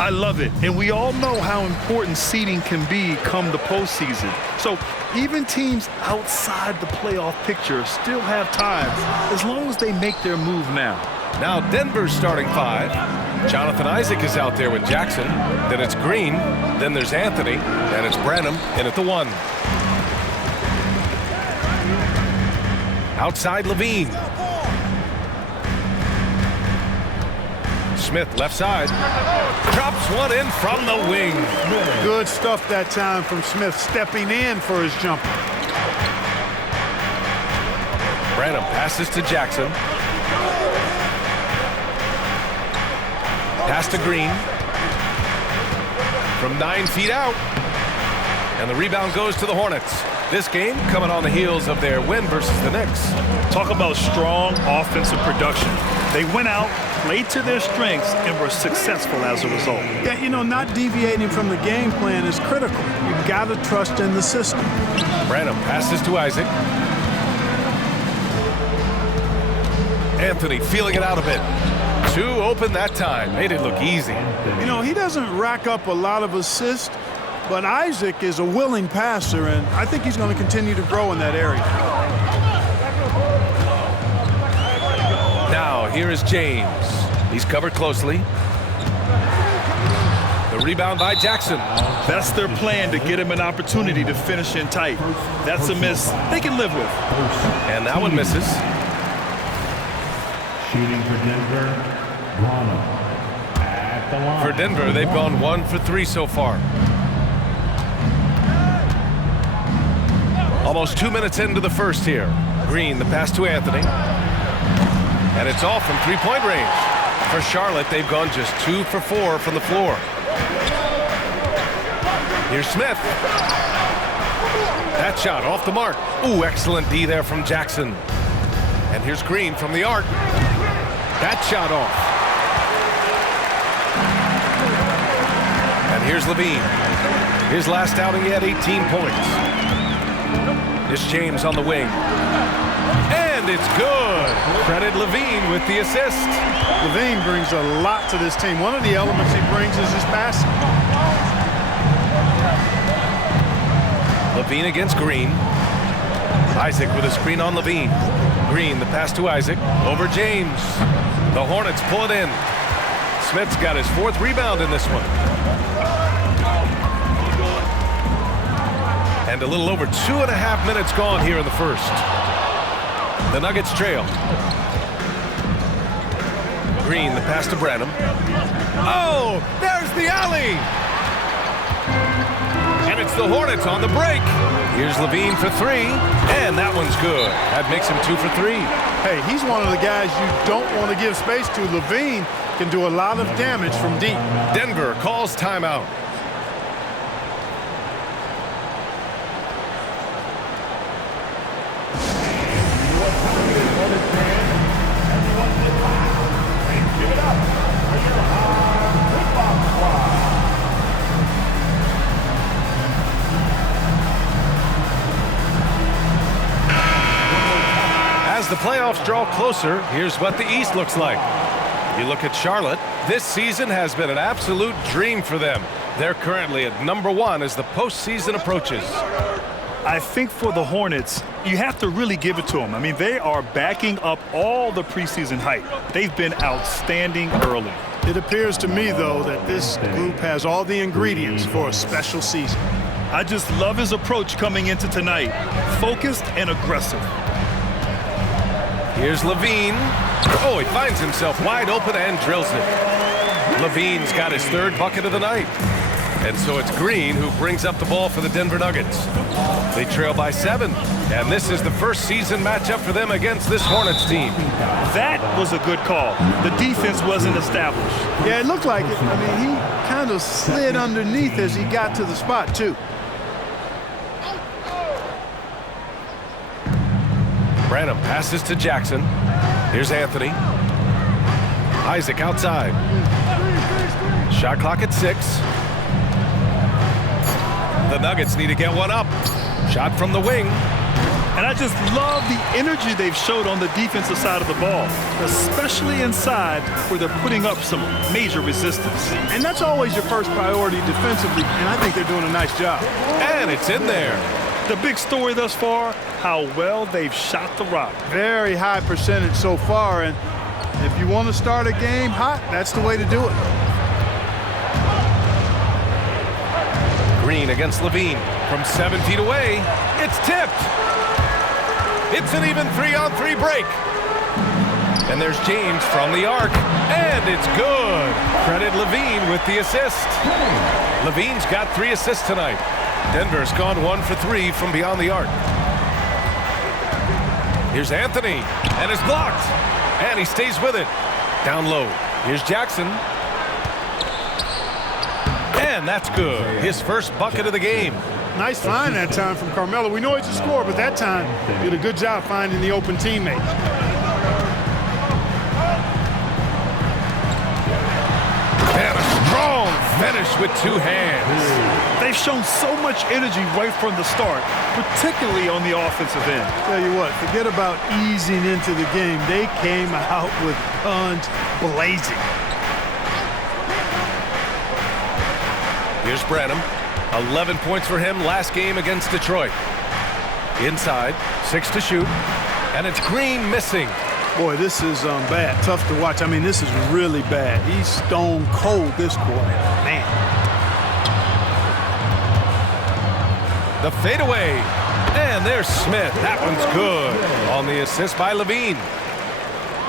I love it, and we all know how important seeding can be come the postseason. So even teams outside the playoff picture still have time as long as they make their move now. Now Denver's starting five. Jonathan Isaac is out there with Jackson. Then it's Green. Then there's Anthony. And it's Branham in at the 1. Outside Levine. Smith left side. Drops one in from the wing. Good stuff that time from Smith, stepping in for his jumper. Branham passes to Jackson. Pass to Green. From 9 feet out. And the rebound goes to the Hornets. This game coming on the heels of their win versus the Knicks. Talk about strong offensive production. They went out, played to their strengths, and were successful as a result. Yeah, you know, not deviating from the game plan is critical. You've got to trust in the system. Branham passes to Isaac. Anthony feeling it out a bit. 2 open that time. Made it look easy. You know, he doesn't rack up a lot of assists, but Isaac is a willing passer, and I think he's going to continue to grow in that area. Now, here is James. He's covered closely. The rebound by Jackson. That's their plan, to get him an opportunity to finish in tight. That's a miss they can live with. And that one misses. Shooting for Denver, Branham. At the line. For Denver, they've gone 1 for 3 so far. Almost 2 minutes into the first here. Green, the pass to Anthony. And it's off from 3-point range. For Charlotte, they've gone just 2 for 4 from the floor. Here's Smith. That shot off the mark. Ooh, excellent D there from Jackson. And here's Green from the arc. That shot off. And here's Levine. His last outing, he had 18 points. Here's James on the wing. And it's good. Credit Levine with the assist. Levine brings a lot to this team. One of the elements he brings is his passing. Levine against Green. Isaac with a screen on Levine. Green, the pass to Isaac. Over James. The Hornets pull it in. Smith's got his 4th rebound in this one. And a little over 2.5 minutes gone here in the first. The Nuggets trail. Green, the pass to Branham. Oh, there's the alley! And it's the Hornets on the break. Here's Levine for 3, and that one's good. That makes him 2 for 3. Hey, he's one of the guys you don't want to give space to. Levine can do a lot of damage from deep. Denver calls timeout. As the playoffs draw closer, here's what the East looks like. You look at Charlotte. This season has been an absolute dream for them. They're currently at #1 as the postseason approaches. I think for the Hornets, you have to really give it to them. I mean, they are backing up all the preseason hype. They've been outstanding early. It appears to me, though, that this group has all the ingredients for a special season. I just love his approach coming into tonight. Focused and aggressive. Here's Levine. Oh, he finds himself wide open and drills it. Levine's got his 3rd bucket of the night. And so it's Green who brings up the ball for the Denver Nuggets. They trail by 7. And this is the first season matchup for them against this Hornets team. That was a good call. The defense wasn't established. Yeah, it looked like it. I mean, he kind of slid underneath as he got to the spot, too. Branham passes to Jackson. Here's Anthony. Isaac outside. Shot clock at 6. The Nuggets need to get one up. Shot from the wing. And I just love the energy they've showed on the defensive side of the ball, especially inside where they're putting up some major resistance. And that's always your first priority defensively, and I think they're doing a nice job. And it's in there. The big story thus far, how well they've shot the rock. Very high percentage so far, and if you want to start a game hot, that's the way to do it. Green against Levine from 7 feet away. It's tipped. It's an even 3-on-3 break. And there's James from the arc, and it's good. Credit Levine with the assist. Levine's got 3 assists tonight. Denver's gone 1 for 3 from beyond the arc. Here's Anthony, and it's blocked. And he stays with it. Down low. Here's Jackson. And that's good. His first bucket of the game. Nice find that time from Carmelo. We know he's a scorer, but that time he did a good job finding the open teammate. And a strong finish with 2 hands. They've shown so much energy right from the start, particularly on the offensive end. Tell you what, forget about easing into the game. They came out with guns blazing. Here's Branham. 11 points for him last game against Detroit. Inside, 6 to shoot. And it's Green missing. Boy, this is bad. Tough to watch. I mean, this is really bad. He's stone cold, this quarter. Man. The fadeaway. And there's Smith. That one's good. On the assist by Levine.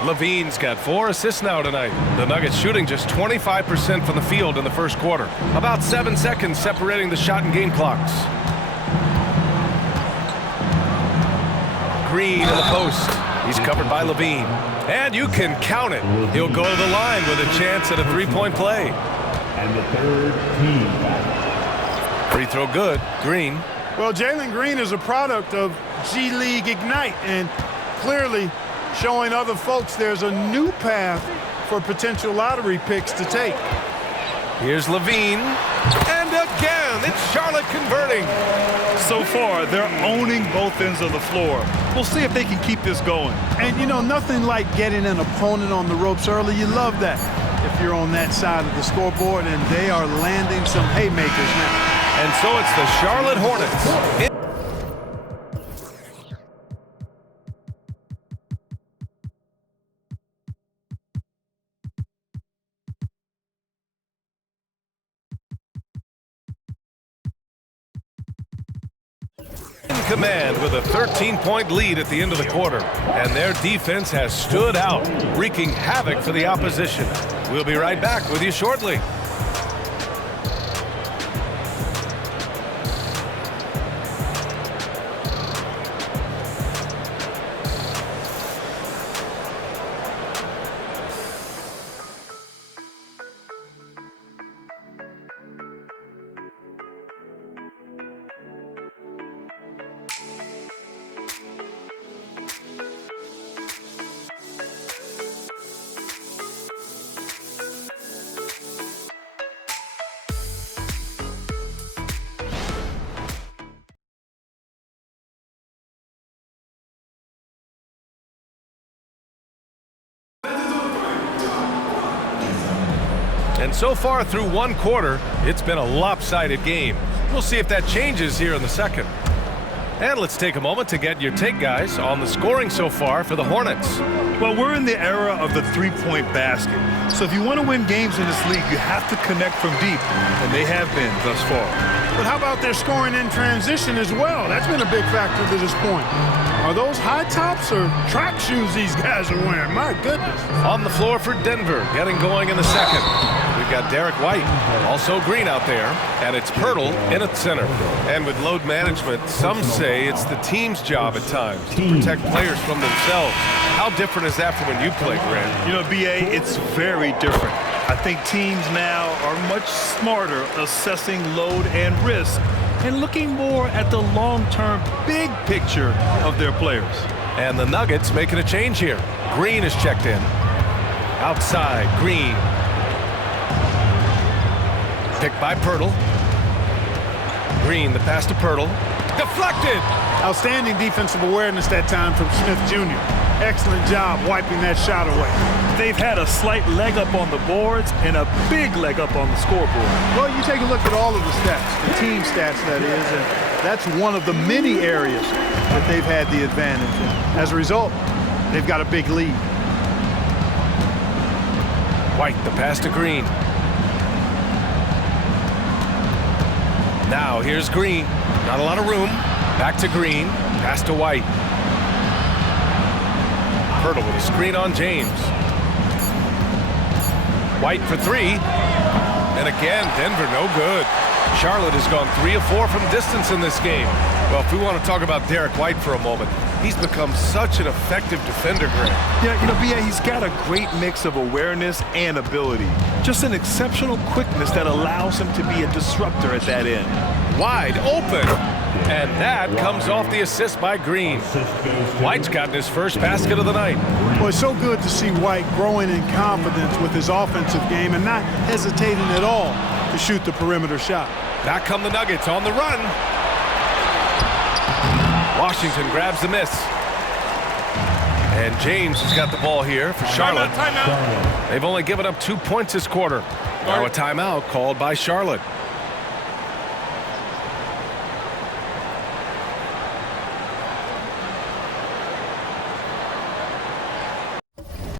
Levine's got 4 assists now tonight. The Nuggets shooting just 25% from the field in the first quarter. About 7 seconds separating the shot and game clocks. Green in the post. He's covered by Levine. And you can count it. He'll go to the line with a chance at a 3-point play. And the third team back. Free throw good. Green. Well, Jalen Green is a product of G League Ignite, and clearly showing other folks there's a new path for potential lottery picks to take. Here's Levine. And again, it's Charlotte converting. So far, they're owning both ends of the floor. We'll see if they can keep this going. And, you know, nothing like getting an opponent on the ropes early. You love that if you're on that side of the scoreboard, and they are landing some haymakers now. And so it's the Charlotte Hornets. Command with a 13-point lead at the end of the quarter, and their defense has stood out, wreaking havoc for the opposition. We'll be right back with you shortly. And so far through one quarter, it's been a lopsided game. We'll see if that changes here in the second. And let's take a moment to get your take, guys, on the scoring so far for the Hornets. Well, we're in the era of the three-point basket. So if you want to win games in this league, you have to connect from deep, and they have been thus far. But how about their scoring in transition as well? That's been a big factor to this point. Are those high tops or track shoes these guys are wearing? My goodness. On the floor for Denver, getting going in the second. We've got Derek White, also Green out there, and it's Pirtle in at center. And with load management, some say it's the team's job at times to protect players from themselves. How different is that from when you play, Grant? You know, B.A., it's very different. I think teams now are much smarter assessing load and risk and looking more at the long-term big picture of their players. And the Nuggets making a change here. Green is checked in. Outside, Green. Picked by Pirtle. Green, the pass to Pirtle. Deflected. Outstanding defensive awareness that time from Smith Jr. Excellent job wiping that shot away. They've had a slight leg up on the boards and a big leg up on the scoreboard. Well, you take a look at all of the stats, the team stats that is, and that's one of the many areas that they've had the advantage. And as a result, they've got a big lead. White, the pass to Green. Now here's Green. Not a lot of room. Back to Green. Pass to White. Hurdle with a screen on James. White for three. And again, Denver no good. Charlotte has gone 3 of 4 from distance in this game. Well, if we want to talk about Derek White for a moment, he's become such an effective defender, Grant. Yeah, you know, B.A., he's got a great mix of awareness and ability. Just an exceptional quickness that allows him to be a disruptor at that end. Wide open. And that comes off the assist by Green. White's gotten his first basket of the night. Well, it's so good to see White growing in confidence with his offensive game and not hesitating at all to shoot the perimeter shot. Back come the Nuggets on the run. Washington grabs the miss. And James has got the ball here for Charlotte. Timeout. They've only given up 2 points this quarter. Now a timeout called by Charlotte.